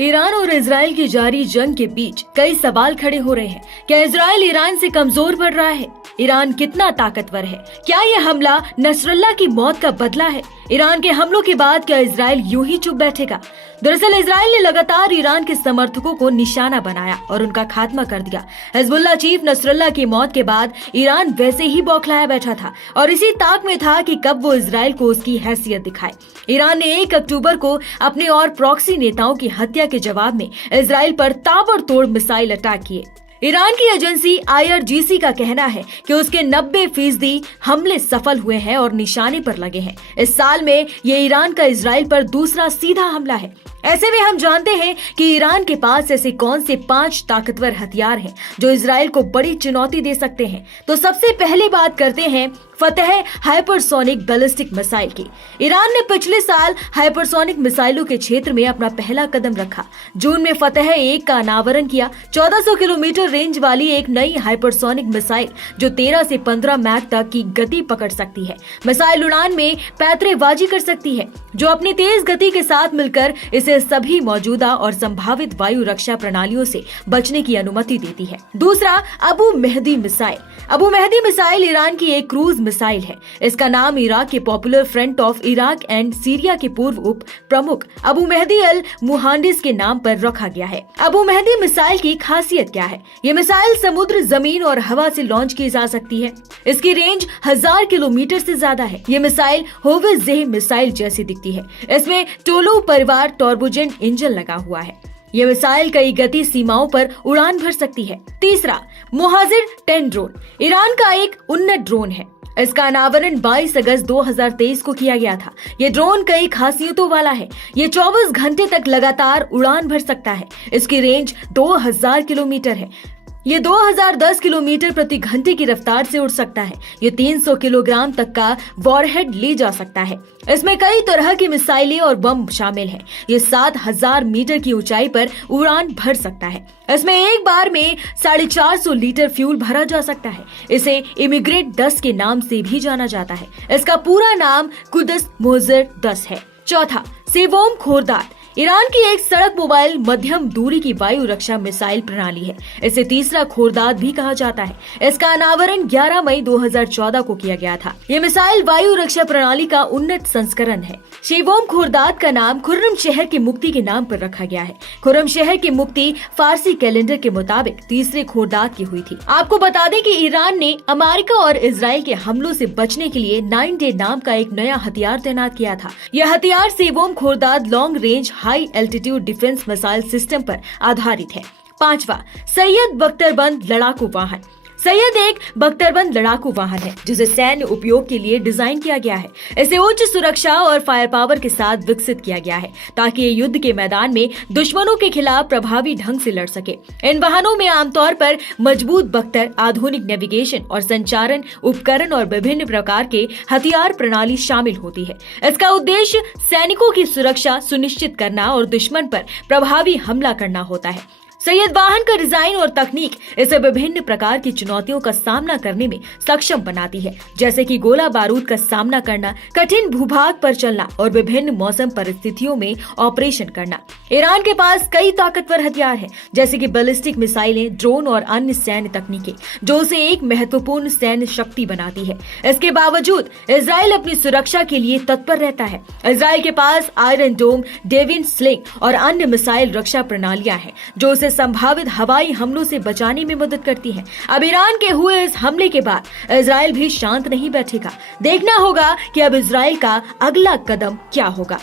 Iran और Israel की जारी जंग के बीच कई सवाल खड़े हो रहे हैं। क्या इजराइल ईरान से कमजोर पड़ रहा है? ईरान कितना ताकतवर है? क्या ये हमला नसरल्ला की मौत का बदला है? ईरान के हमलों के बाद क्या इजराइल यूं ही चुप बैठेगा? दरअसल इजराइल ने लगातार ईरान के समर्थकों को निशाना बनाया और उनका खात्मा कर दिया। हिजबुल्लाह चीफ नसरल्ला की मौत के बाद ईरान वैसे ही बौखलाया बैठा था और इसी ताक में था कि कब वो इजराइल को उसकी हैसियत दिखाए। ईरान ने 1 अक्टूबर को अपने और प्रॉक्सी नेताओं की हत्या के जवाब में इजराइल पर ताबड़तोड़ मिसाइल अटैक किए। ईरान की एजेंसी IRGC का कहना है कि उसके 90% हमले सफल हुए हैं और निशाने पर लगे हैं। इस साल में ये ईरान का इजराइल पर दूसरा सीधा हमला है। ऐसे में हम जानते हैं कि ईरान के पास ऐसे कौन से 5 ताकतवर हथियार हैं जो इजराइल को बड़ी चुनौती दे सकते हैं। तो सबसे पहले बात करते हैं फतह हाइपरसोनिक बैलिस्टिक मिसाइल की। ईरान ने पिछले साल हाइपरसोनिक मिसाइलों के क्षेत्र में अपना पहला कदम रखा। जून में फतह 1 का अनावरण किया। 1400 किलोमीटर रेंज वाली एक नई हाइपरसोनिक मिसाइल जो 13 से 15 मैक तक की गति पकड़ सकती है। मिसाइल उड़ान में पैंतरेबाजी कर सकती है, जो अपनी तेज गति के साथ मिलकर इसे सभी मौजूदा और संभावित वायु रक्षा प्रणालियों से बचने की अनुमति देती है। दूसरा, Abu Mahdi missile. Abu Mahdi missile Iran की एक क्रूज मिसाइल है। इसका नाम इराक के popular front of Iraq and Syria के पूर्व उप प्रमुख अबू मेहदी अल मुहांडिस के नाम पर रखा गया है। अबू मेहदी मिसाइल की खासियत क्या है? ये मिसाइल समुद्र, जमीन और हवा से लॉन्च की जा सकती है। इसकी रेंज 1000 किलोमीटर से ज्यादा है। ये मिसाइल होवित्ज़ मिसाइल जैसी दिखती है। इसमें टोलो परिवार टर्बोजेंट इंजन लगा हुआ है। ये मिसाइल कई गति सीमाओं पर उड़ान भर सकती है। तीसरा, मोहाजिर 10 ड्रोन। ईरान का एक उन्नत ड्रोन है। इसका अनावरण 22 अगस्त 2023 को किया गया था। ये ड्रोन कई खासियतों वाला है। ये 24 घंटे तक लगातार उड़ान भर सकता है। इसकी रेंज 2000 किलोमीटर है। ये 2010 किलोमीटर प्रति घंटे की रफ्तार से उड़ सकता है। ये 300 किलोग्राम तक का वॉरहेड ले जा सकता है। इसमें कई तरह की मिसाइलें और बम शामिल हैं। ये 7000 मीटर की ऊंचाई पर उड़ान भर सकता है। इसमें एक बार में 450 लीटर फ्यूल भरा जा सकता है। इसे इमिग्रेट 10 के नाम से भी जाना जाता है। इसका पूरा नाम कुदस मोहजर 10 है। चौथा, सेवोम खोरदार। ईरान की एक सड़क मोबाइल मध्यम दूरी की वायु रक्षा मिसाइल प्रणाली है। इसे तीसरा खोरदाद भी कहा जाता है। इसका अनावरण 11 मई 2014 को किया गया था। ये मिसाइल वायु रक्षा प्रणाली का उन्नत संस्करण है। शेवोम खोरदाद का नाम खुर्रम शहर की मुक्ति के नाम पर रखा गया है। खुर्रम शहर की मुक्ति फारसी कैलेंडर के मुताबिक तीसरे खोरदाद की हुई थी। आपको बता दें कि ईरान ने अमेरिका और इजराइल के हमलों से बचने के लिए 9 डे नाम का एक नया हथियार तैनात किया था। यह हथियार Sevom Khordad long range high altitude defence missile system पर आधारित है। पांचवा, सैयद बख्तरबंद लड़ाकू वाहन। सैयद एक बख्तरबंद लड़ाकू वाहन है जिसे सैन्य उपयोग के लिए डिजाइन किया गया है। इसे उच्च सुरक्षा और फायर पावर के साथ विकसित किया गया है ताकि ये युद्ध के मैदान में दुश्मनों के खिलाफ प्रभावी ढंग से लड़ सके। इन वाहनों में आमतौर पर मजबूत बख्तर, आधुनिक नेविगेशन और संचारण उपकरण और विभिन्न प्रकार के हथियार प्रणाली शामिल होती है। इसका उद्देश्य सैनिकों की सुरक्षा सुनिश्चित करना और दुश्मन पर प्रभावी हमला करना होता है। सैयद वाहन का डिजाइन और तकनीक इसे विभिन्न प्रकार की चुनौतियों का सामना करने में सक्षम बनाती है, जैसे कि गोला बारूद का सामना करना, कठिन भूभाग पर चलना और विभिन्न मौसम परिस्थितियों में ऑपरेशन करना। ईरान के पास कई ताकतवर हथियार हैं, जैसे कि बैलिस्टिक मिसाइलें, ड्रोन और अन्य सैन्य तकनीकें, जो उसे एक महत्वपूर्ण सैन्य शक्ति बनाती है। इसके बावजूद इजराइल अपनी सुरक्षा के लिए तत्पर रहता है। इजराइल के पास आयरन डोम, डेविन स्लिंग और अन्य मिसाइल रक्षा प्रणालियां हैं, जो उसे संभावित हवाई हमलों से बचाने में मदद करती है। अब ईरान के हुए इस हमले के बाद इजराइल भी शांत नहीं बैठेगा। देखना होगा कि अब इजराइल का अगला कदम क्या होगा।